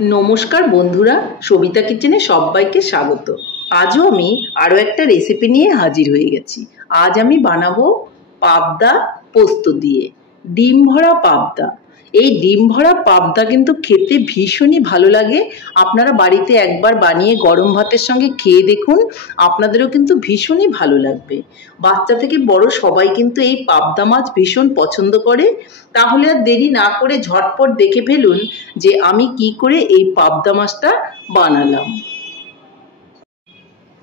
नमस्कार बंधुरा सबिता किचेने सबाइके स्वागत। आजो आमी आरो एकटा रेसिपि निये हाजिर हये गेছি। आज आमी बानाबो पाबदा पोस्त दिए डिम भरा पाबदा। এই ডিম ভরা পাবদা কিন্তু খেতে ভীষণই ভালো লাগে। আপনারা বাড়িতে একবার বানিয়ে গরম ভাতের সঙ্গে খেয়ে দেখুন, আপনাদেরও কিন্তু ভীষণই ভালো লাগবে। বাচ্চা থেকে বড় সবাই কিন্তু এই পাবদা মাছ ভীষণ পছন্দ করে। তাহলে আর দেরি না করে ঝটপট দেখে ফেলুন যে আমি কি করে এই পাবদা মাছটা বানালাম।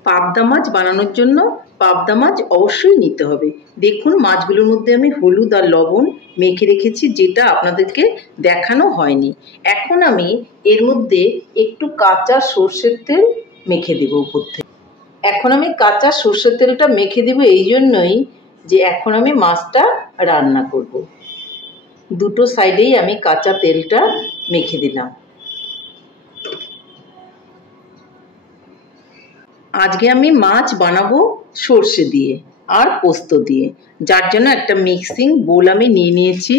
পাবদা মাছ বানানোর জন্য পাবদা মাছ অবশ্যই নিতে হবে। দেখুন মাছগুলোর মধ্যে আমি হলুদ আর লবণ মেখে রেখেছি, যেটা আপনাদেরকে দেখানো হয়নি। এখন আমি এর মধ্যে একটু কাঁচা সর্ষের তেল মেখে দেব উপর থেকে। এখন আমি কাঁচা সর্ষের তেলটা মেখে দেব এই জন্যই যে এখন আমি মাছটা রান্না করব। দুটো সাইডেই আমি কাঁচা তেলটা মেখে দিলাম। আজকে আমি মাছ বানাবো সর্ষে দিয়ে আর পোস্ত দিয়ে, যার জন্য একটা মিক্সিং বোল আমি নিয়ে নিয়েছি।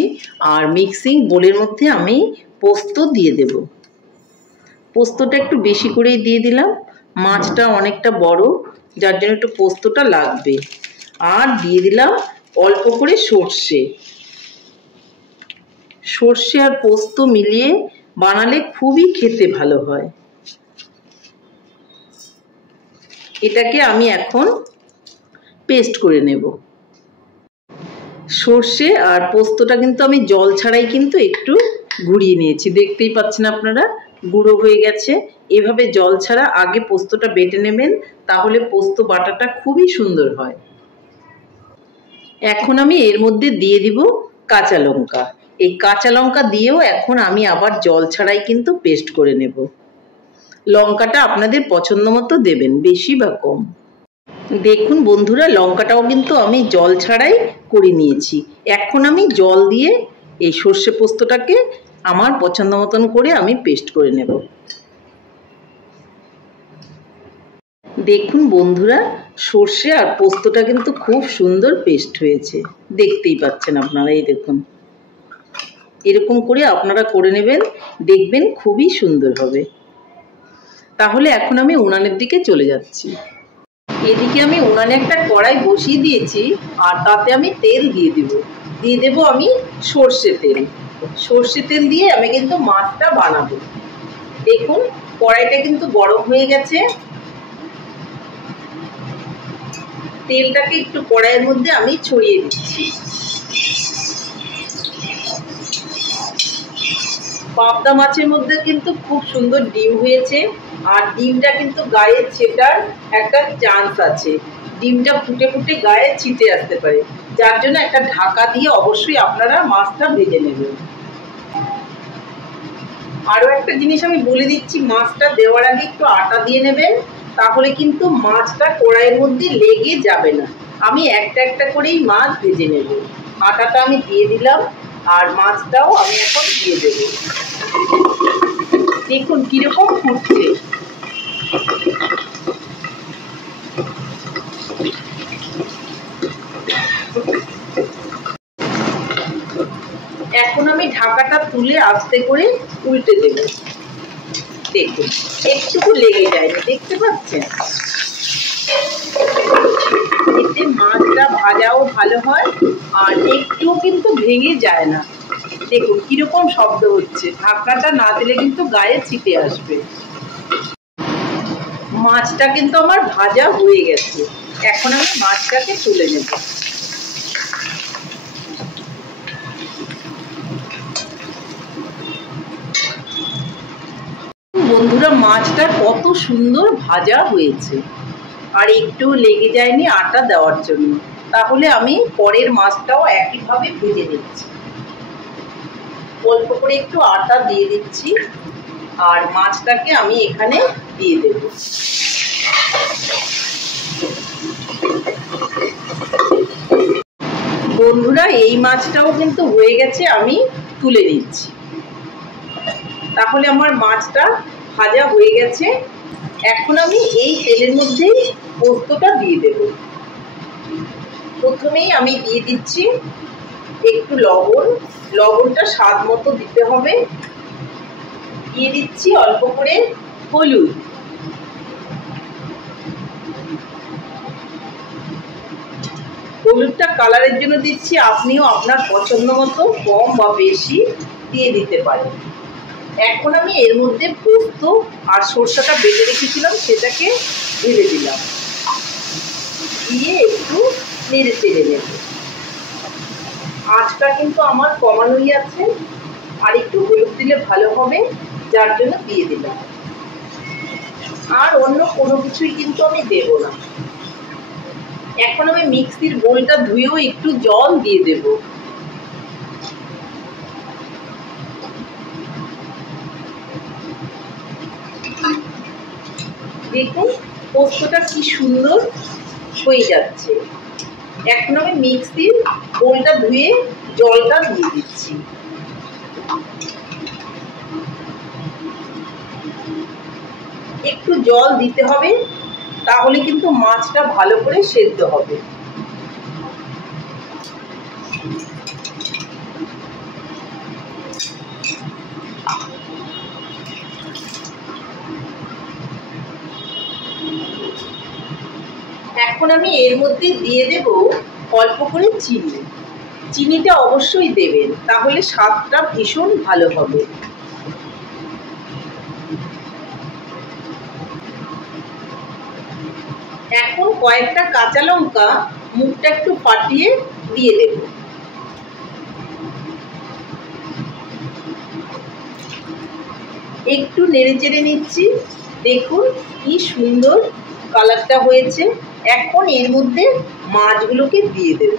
আর মিক্সিং বোলের মধ্যে আমি পোস্ত দিয়ে দেব। পোস্তটা একটু বেশি করেই দিয়ে দিলাম, মাছটা অনেকটা বড় যার জন্য একটু পোস্তটা লাগবে। আর দিয়ে দিলাম অল্প করে সর্ষে। সর্ষে আর পোস্ত মিলিয়ে বানালে খুবই খেতে ভালো হয়। এটাকে আমি এখন পেস্ট করে নেব। সর্ষে আর পোস্তটা কিন্তু আমি জল ছাড়াই কিন্তু একটু গুঁড়িয়ে নিয়েছি, দেখতেই পাচ্ছেন আপনারা গুঁড়ো হয়ে গেছে। এভাবে জল ছাড়া আগে পোস্তটা বেটে নেবেন, তাহলে পোস্ত বাটাটা খুবই সুন্দর হয়। এখন আমি এর মধ্যে দিয়ে দিব কাঁচা লঙ্কা। এই কাঁচা লঙ্কা দিয়েও এখন আমি আবার জল ছাড়াই কিন্তু পেস্ট করে নেব। লঙ্কাটা আপনাদের পছন্দ মতো দেবেন, বেশি বা কম। দেখুন বন্ধুরা, লঙ্কাটাও কিন্তু আমি জল ছাড়াই করে নিয়েছি। এখন আমি জল দিয়ে এই সর্ষে পোস্তটাকে আমার পছন্দ মতন করে আমি পেস্ট করে নেব। দেখুন বন্ধুরা, সর্ষে আর পোস্তটা কিন্তু খুব সুন্দর পেস্ট হয়েছে, দেখতেই পাচ্ছেন আপনারা। এই দেখুন, এরকম করে আপনারা করে নেবেন, দেখবেন খুবই সুন্দর হবে। তাহলে এখন আমি উনানের দিকে চলে যাচ্ছি। এদিকে আমি উনানে একটা কড়াই বসিয়ে দিয়েছি, আর তাতে আমি তেল দিয়ে দেব আমি সর্ষে তেল। সর্ষে তেল দিয়ে আমি কিন্তু মাছটা বানাবো। দেখুন কড়াইটা কিন্তু গরম হয়ে গেছে। তেলটাকে একটু কড়াইয়ের মধ্যে আমি ছড়িয়ে দিচ্ছি। পাবদা মাছের মধ্যে কিন্তু খুব সুন্দর ডিম হয়েছে, আর ডিমটা কিন্তু গায়ে ছেটার একটা চান্স আছে। ডিমটা ফুটে ফুটে গায়ে ছিটে আসতে পারে, যার জন্য একটা ঢাকা দিয়ে অবশ্যই আপনারা মাছটা ভেজে নেবেন। আরও একটা জিনিস আমি বলে দিচ্ছি, মাছটা দেওয়ার আগে একটু আটা দিয়ে নেবেন, তাহলে কিন্তু মাছটা কড়াইয়ের মধ্যে লেগে যাবে না। আমি একটা একটা করেই মাছ ভেজে নেব। আটাটা আমি দিয়ে দিলাম, আর মাছটাও আমি এখন দিয়ে দেব। দেখুন কিরকম ফুটছে। এখন আমি ঢাকাটা তুলে আস্তে করে উল্টে দেব। দেখুন একটুকু লেগে যায়নি, দেখতে পাচ্ছেন। এতে মাছটা ভাজাও ভালো হয়, আর একটুও কিন্তু ভেঙে যায় না। দেখুন কিরকম শব্দ হচ্ছে, ঢাকাটা না দিলে কিন্তু গায়ে ছিটে আসবে। মাছটা কিন্তু আমার ভাজা হয়ে গেছে। এখন আমি মাছটাকে তুলে নেব। বন্ধুরা, মাছটা কত সুন্দর ভাজা হয়েছে, আর একটু লেগে যায়নি আটা দেওয়ার জন্য। তাহলে আমি পরের মাছটাও একইভাবে ভেজে নিচ্ছি। অল্প করে একটু আটা দিয়ে দিচ্ছি, আর মাছটাকে আমি এখানে দিয়ে দেব। বন্ধুরা, এই মাছটাও কিন্তু হয়ে গেছে, আমি তুলে নিচ্ছি। তাহলে আমার মাছটা ভাজা হয়ে গেছে। এখন আমি এই তেলের মধ্যেই পোস্তটা দিয়ে দেব। প্রথমেই আমি দিয়ে দিচ্ছি একটু লবণ। লবণটা স্বাদ মতো দিতে হবে। দিয়ে দিচ্ছি অল্প করে হলুদ, হলুদটা কালারের জন্য দিচ্ছি, আপনিও আপনার পছন্দ মতো কম বা বেশি দিয়ে দিতে পারেন। এখন আমি এর মধ্যে পোস্ত আর সরষাটা বেটে রেখেছিলাম সেটাকে ঢেলে দিলাম, দিয়ে একটু নেড়ে চেড়ে নেব। আঁচটা কিন্তু আমার কমানোই আছে, আর একটু হলুদ দিলে ভালো হবে, যার জন্য দিয়ে দিলাম। আর অন্য কোনো কিছুই কিন্তু আমি দেব না। এখন আমি মিক্সির বোলটা ধুয়েও একটু জল দিয়ে দেব। দেখুন পোস্তটা কি সুন্দর হয়ে যাচ্ছে। এখন আমি মিক্সির বোলটা ধুয়ে জলটা দিয়ে দিচ্ছি। একটু জল দিতে হবে, তাহলে কিন্তু মাছটা ভালো করে সেদ্ধ হবে। এখন আমি এর মধ্যে দিয়ে দেব অল্প করে চিনি। চিনিটা অবশ্যই দেবেন, তাহলে স্বাদটা ভীষণ ভালো হবে। এখন কয়েকটা কাঁচা লঙ্কা মুখটা একটু ফাটিয়ে দিয়ে দেব। একটু নেড়ে চেড়ে নিচ্ছি। দেখুন কি সুন্দর কালারটা হয়েছে। এখন এর মধ্যে মাছগুলোকে দিয়ে দেব।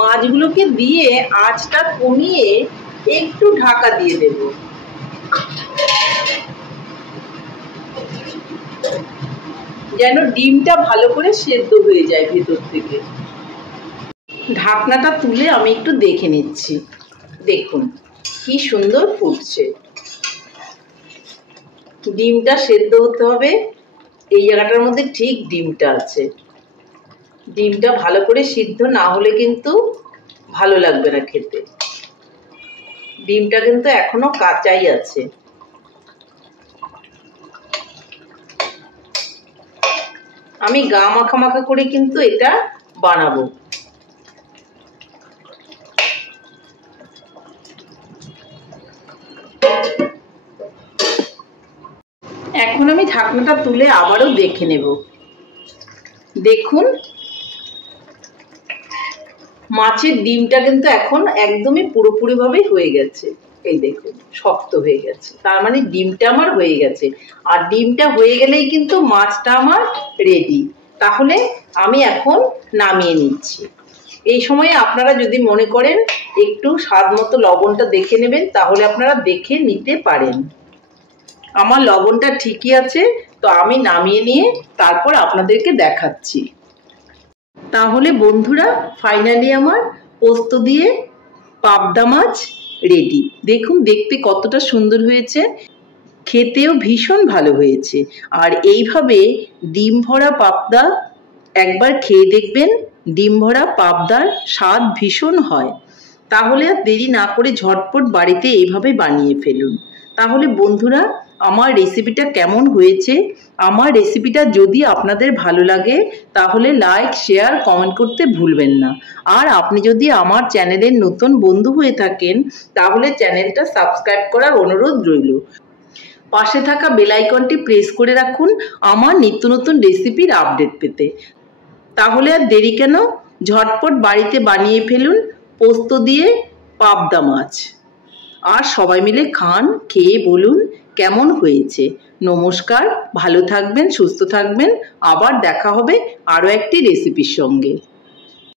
মাছগুলোকে দিয়ে আঁচটা কমিয়ে একটু ঢাকা দিয়ে দেব। যেন ডিমটা ভালো করে সেদ্ধ হয়ে যায় ভেতর থেকে। ঢাকনাটা তুলে আমি একটু দেখে নিচ্ছি। দেখুন কি সুন্দর ফুটছে। ডিমটা সেদ্ধ হতে হবে, এই জায়গাটার মধ্যে ঠিক ডিমটা আছে। ডিমটা ভালো করে সিদ্ধ না হলে কিন্তু ভালো লাগবে না খেতে। ডিমটা কিন্তু এখনো কাঁচাই আছে। আমি গা মাখা মাখা করে কিন্তু এটা বানাবো। এখন আমি ঢাকনাটা তুলে আবারও দেখে নেব। দেখুন মাছের ডিমটা কিন্তু এখন একদমই পুরোপুরিভাবে হয়ে গেছে। এই দেখুন শক্ত হয়ে গেছে, তার মানে ডিমটা আমার হয়ে গেছে। আর ডিমটা হয়ে গেলেই কিন্তু মাছটা আমার রেডি। তাহলে আমি এখন নামিয়ে নিচ্ছি। এই সময়ে আপনারা যদি মনে করেন একটু স্বাদ মতো লবণটা দেখে নেবেন, তাহলে আপনারা দেখে নিতে পারেন। আমার লবণটা ঠিকই আছে, তো আমি নামিয়ে নিয়ে তারপর আপনাদেরকে দেখাচ্ছি। তাহলে বন্ধুরা ফাইনালি আমার পোস্ত দিয়ে পাবদা মাছ রেডি। দেখুন দেখতে কতটা সুন্দর হয়েছে, খেতেও ভীষণ ভালো হয়েছে। আর এইভাবে ডিম ভরা পাবদা একবার খেয়ে দেখবেন। ডিম ভরা পাবদার স্বাদ ভীষণ হয়। তাহলে আর দেরি না করে ঝটপট বাড়িতে এইভাবে বানিয়ে ফেলুন। তাহলে বন্ধুরা আমার রেসিপিটা কেমন হয়েছে? আমার রেসিপিটা যদি আপনাদের ভালো লাগে তাহলে লাইক, শেয়ার, কমেন্ট করতে ভুলবেন না। আর আপনি যদি আমার চ্যানেলের নতুন বন্ধু হয়ে থাকেন তাহলে চ্যানেলটা সাবস্ক্রাইব করার অনুরোধ রইল। পাশে থাকা বেল আইকনটি প্রেস করে রাখুন আমার নিত্য নতুন রেসিপির আপডেট পেতে। তাহলে আর দেরি কেন, ঝটপট বাড়িতে বানিয়ে ফেলুন পোস্ত দিয়ে পাবদা মাছ। আর সবাই মিলে খান, খেয়ে বলুন কেমন হয়েছে। নমস্কার, ভালো থাকবেন, সুস্থ থাকবেন। আবার দেখা হবে আরও একটি রেসিপির সঙ্গে।